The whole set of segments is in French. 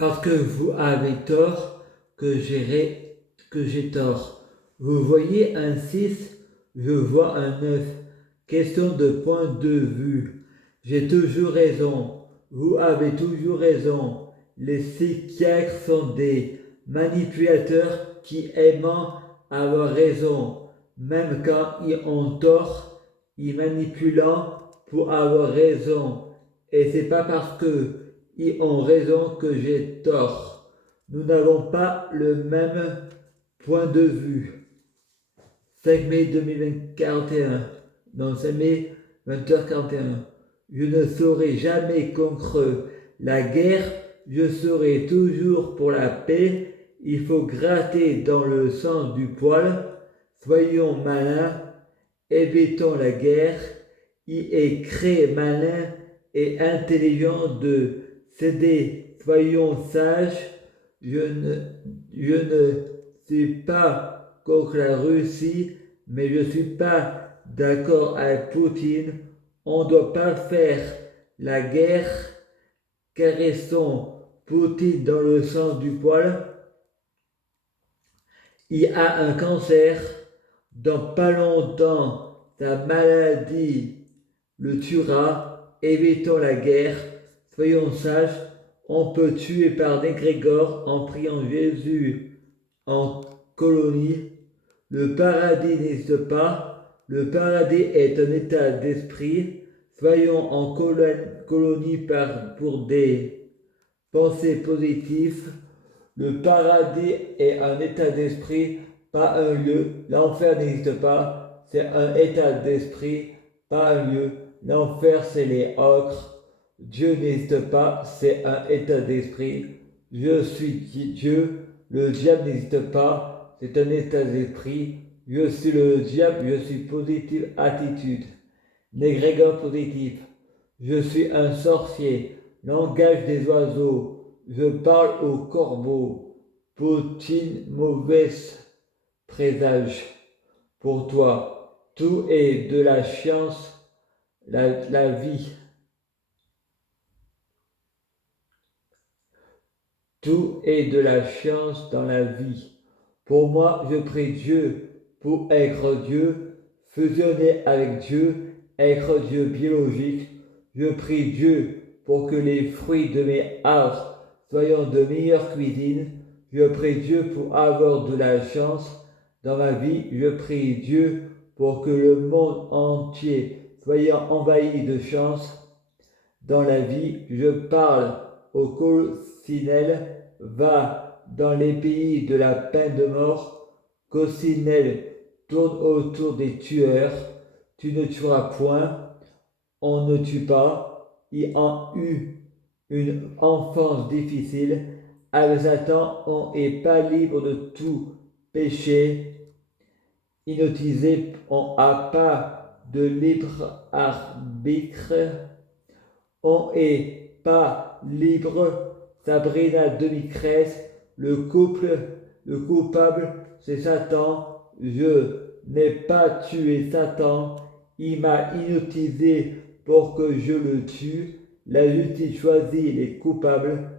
parce que vous avez tort que j'ai tort. Vous voyez un 6, je vois un 9. Question de point de vue. J'ai toujours raison. Vous avez toujours raison. Les psychiatres sont des manipulateurs qui aiment avoir raison. Même quand ils ont tort, ils manipulent pour avoir raison. Et c'est pas parce que ils ont raison que j'ai tort. Nous n'avons pas le même point de vue. 5 mai 2041. Non, 5 mai 20h41. Je ne serai jamais contre la guerre, je serai toujours pour la paix. Il faut gratter dans le sens du poil. Soyons malins, évitons la guerre. Il est très malin et intelligent de céder. Soyons sages. Je ne suis pas contre la Russie, mais je ne suis pas d'accord avec Poutine. On ne doit pas faire la guerre. Caressons Poutine dans le sens du poil. Il a un cancer. Dans pas longtemps, sa maladie le tuera. Évitons la guerre. Soyons sages. On peut tuer par égrégore en priant Jésus en colonie. Le paradis n'existe pas. Le paradis est un état d'esprit. Soyons en colonie pour des pensées positives. Le paradis est un état d'esprit, pas un lieu. L'enfer n'existe pas. C'est un état d'esprit, pas un lieu. L'enfer, c'est les ocres. Dieu n'existe pas, c'est un état d'esprit. Je suis Dieu. Le diable n'existe pas, c'est un état d'esprit. Je suis le diable, je suis positive attitude. L'égrégore positif. Je suis un sorcier. Langage des oiseaux. Je parle aux corbeaux. Poutine, mauvaise présage. Pour toi, tout est de la science, la vie. Tout est de la science dans la vie. Pour moi, je prie Dieu pour être Dieu, fusionner avec Dieu, être Dieu biologique. Je prie Dieu pour que les fruits de mes arts soient de meilleure cuisine. Je prie Dieu pour avoir de la chance dans ma vie. Je prie Dieu pour que le monde entier soit envahi de chance dans la vie. Je parle au coccinelle, va dans les pays de la peine de mort. Coccinelle tourne autour des tueurs. Tu ne tueras point. On ne tue pas. Il a eu une enfance difficile. Avec Satan, on n'est pas libre de tout péché. Inutilisé, on n'a pas de libre arbitre. On n'est pas libre. Sabrina Demi-Cresse, le coupable, c'est Satan. Je n'ai pas tué Satan. Il m'a inutilisé pour que je le tue. La justice choisit les coupables.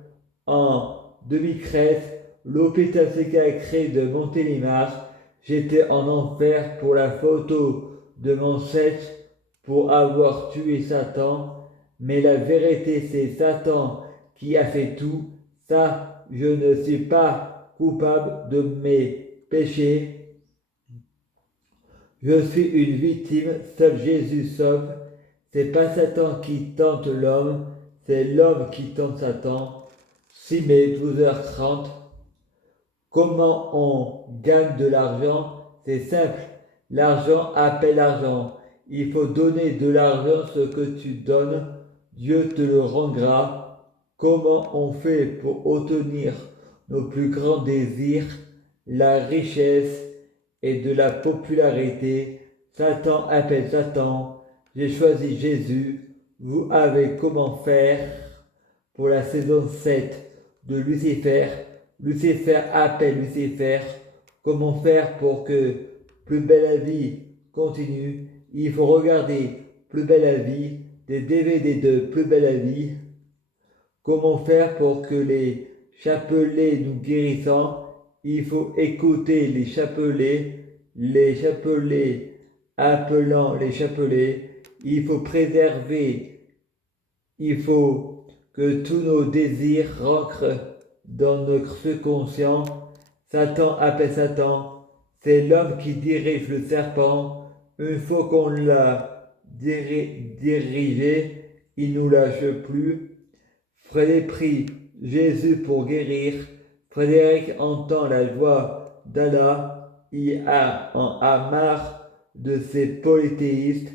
En Demi-Cresse, l'hôpital psychiatrique de Montélimar. J'étais en enfer pour la photo de mon sexe pour avoir tué Satan. Mais la vérité, c'est Satan qui a fait tout. Ça, je ne suis pas coupable de mes péchés. Je suis une victime, seul Jésus sauve. C'est pas Satan qui tente l'homme, c'est l'homme qui tente Satan. 6 mai, 12h30. Comment on gagne de l'argent? C'est simple. L'argent appelle l'argent. Il faut donner de l'argent, ce que tu donnes, Dieu te le rendra. Comment on fait pour obtenir nos plus grands désirs, la richesse et de la popularité? Satan appelle Satan. J'ai choisi Jésus. Vous avez comment faire pour la saison 7 de Lucifer. Lucifer appelle Lucifer. Comment faire pour que Plus belle la vie continue? Il faut regarder Plus belle la vie, des DVD de Plus belle la vie. Comment faire pour que les chapelets nous guérissant, il faut écouter les chapelets appelant les chapelets, il faut préserver, il faut que tous nos désirs rentrent dans notre subconscient. Satan appelle Satan, c'est l'homme qui dirige le serpent. Une fois qu'on l'a dirigé, il ne nous lâche plus. Frédéric prie Jésus pour guérir. Frédéric entend la voix d'Allah. Il en a marre de ces polythéistes.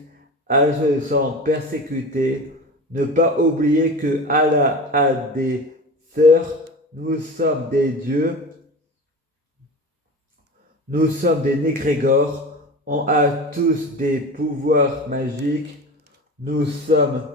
Elle se sent persécuté. Ne pas oublier que Allah a des sœurs. Nous sommes des dieux. Nous sommes des négrégores. On a tous des pouvoirs magiques. Nous sommes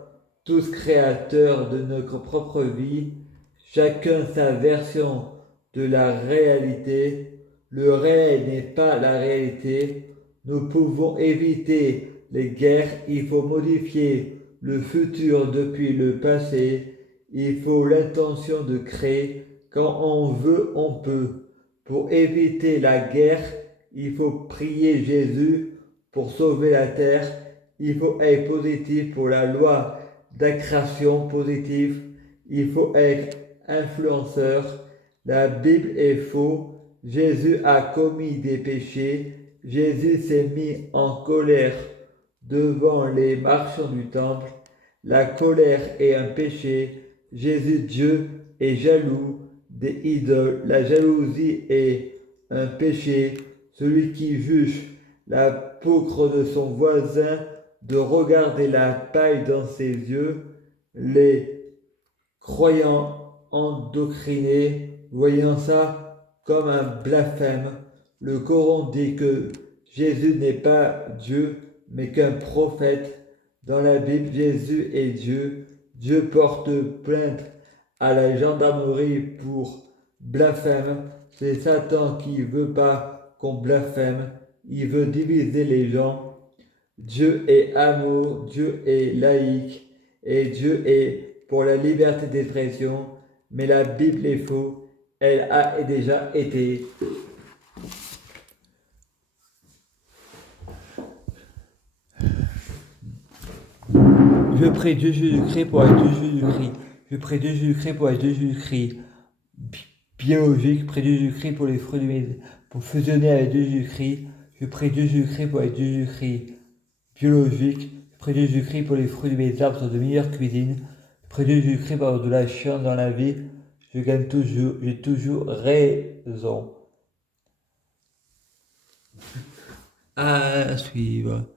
tous créateurs de notre propre vie, chacun sa version de la réalité. Le réel n'est pas la réalité. Nous pouvons éviter les guerres, il faut modifier le futur depuis le passé. Il faut l'intention de créer. Quand on veut, on peut. Pour éviter la guerre, il faut prier Jésus pour sauver la terre. Il faut être positif pour la loi d'attraction positive. Il faut être influenceur. La Bible est faux. Jésus a commis des péchés. Jésus s'est mis en colère devant les marchands du temple. La colère est un péché. Jésus, Dieu, est jaloux des idoles. La jalousie est un péché. Celui qui juge la poutre de son voisin, de regarder la paille dans ses yeux, les croyants endoctrinés, voyant ça comme un blasphème. Le Coran dit que Jésus n'est pas Dieu, mais qu'un prophète. Dans la Bible, Jésus est Dieu. Dieu porte plainte à la gendarmerie pour blasphème. C'est Satan qui veut pas qu'on blasphème. Il veut diviser les gens. Dieu est amour, Dieu est laïque et Dieu est pour la liberté d'expression. Mais la Bible est faux. Elle a déjà été. Je prie Dieu Jésus-Christ pour être Dieu Jésus-Christ. Je prie Dieu Jésus-Christ pour être Dieu Jésus-Christ. Biologique, prie Dieu Jésus-Christ pour les fruits de mes... pour fusionner avec Dieu Jésus-Christ. Je prie Dieu Jésus-Christ pour être Dieu Jésus-Christ. Biologique, je prie Dieu Jésus-Christ pour les fruits de mes arbres de meilleure cuisine. Je prie Dieu Jésus-Christ pour avoir de la chance dans la vie. Je gagne toujours, j'ai toujours raison. À suivre.